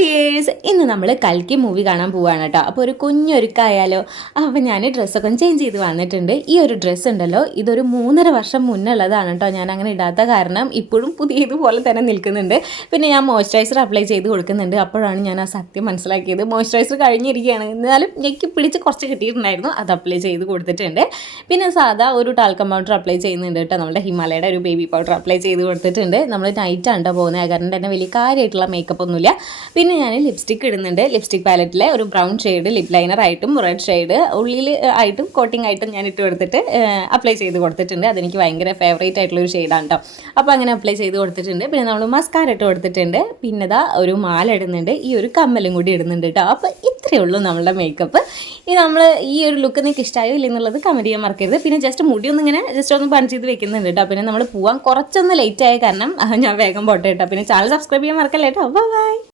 Dears ഇന്ന് നമ്മൾ കൽക്കി മൂവി കാണാൻ പോവാണ് കേട്ടോ. അപ്പോൾ ഒരു കുഞ്ഞൊരുക്കായാലോ. അപ്പോൾ ഞാൻ ഡ്രസ്സൊക്കെ ചേഞ്ച് ചെയ്ത് വന്നിട്ടുണ്ട്. ഈ ഒരു ഡ്രസ്സ് ഉണ്ടല്ലോ, ഇതൊരു 3.5 വർഷം മുന്നുള്ളതാണ് കേട്ടോ. ഞാൻ അങ്ങനെ ഇടാത്ത കാരണം ഇപ്പോഴും പുതിയതുപോലെ തന്നെ നിൽക്കുന്നുണ്ട്. പിന്നെ ഞാൻ മോയ്സ്ചറൈസർ അപ്ലൈ ചെയ്ത് കൊടുക്കുന്നുണ്ട്. അപ്പോഴാണ് ഞാൻ ആ സത്യം മനസ്സിലാക്കിയത്. മോയ്സ്ചറൈസർ കഴിഞ്ഞിരിക്കുകയാണ്, എന്നാലും ഞെക്കി പിടിച്ച് കുറച്ച് കിട്ടിയിട്ടുണ്ടായിരുന്നു, അത് അപ്ലൈ ചെയ്ത് കൊടുത്തിട്ടുണ്ട്. പിന്നെ സാധാ ഒരു ടാൽക്കം പൗഡർ അപ്ലൈ ചെയ്യുന്നുണ്ട് കേട്ടോ. നമ്മുടെ ഹിമാലയയുടെ ഒരു ബേബി പൗഡർ അപ്ലൈ ചെയ്ത് കൊടുത്തിട്ടുണ്ട്. നമ്മൾ നൈറ്റാണ് കേട്ടോ പോകുന്നത്, കാരണം തന്നെ വലിയ കാര്യമായിട്ടുള്ള മേക്കപ്പ് ഒന്നുമില്ല. പിന്നെ ഞാൻ ലിപ്സ്റ്റിക്ക് ഇടുന്നുണ്ട്. ലിപ്സ്റ്റിക് പാലറ്റിലെ ഒരു ബ്രൗൺ ഷെയ്ഡ് ലിപ് ലൈനർ ആയിട്ടും റെഡ് ഷെയ്ഡ് ഉള്ളിൽ ആയിട്ടും കോട്ടിംഗ് ആയിട്ടും ഞാൻ ഇട്ട് കൊടുത്തിട്ട് അപ്ലൈ ചെയ്ത് കൊടുത്തിട്ടുണ്ട്. അതെനിക്ക് ഭയങ്കര ഫേവറേറ്റ് ആയിട്ടുള്ളൊരു ഷെയ്ഡാണ് കേട്ടോ. അപ്പോൾ അങ്ങനെ അപ്ലൈ ചെയ്ത് കൊടുത്തിട്ടുണ്ട്. പിന്നെ നമ്മൾ മസ്കാര ഇട്ട് കൊടുത്തിട്ടുണ്ട്. പിന്നെ ഇതാ ഒരു മാല ഇടുന്നുണ്ട്, ഈ ഒരു കമ്മലും കൂടി ഇടുന്നുണ്ട് കേട്ടോ. അപ്പോൾ ഇത്രയേ ഉള്ളൂ നമ്മളുടെ മേക്കപ്പ്. ഈ നമ്മൾ ഈ ഒരു ലുക്ക് നിങ്ങൾക്ക് ഇഷ്ടമായോ ഇല്ലെന്നുള്ളത് കമൻറ്റ് ചെയ്യാൻ മറക്കരുത്. പിന്നെ ജസ്റ്റ് മുടി ഒന്നിങ്ങനെ ജസ്റ്റ് ഒന്ന് ബൺ ചെയ്ത് വെക്കുന്നുണ്ട് കേട്ടോ. പിന്നെ നമ്മൾ പോകാൻ കുറച്ചൊന്ന് ലേറ്റ് ആയ കാരണം ഞാൻ വേഗം പോട്ടെ കേട്ടോ. പിന്നെ ചാനൽ സബ്സ്ക്രൈബ് ചെയ്യാൻ മറക്കല്ലേ കേട്ടോ. ബൈ.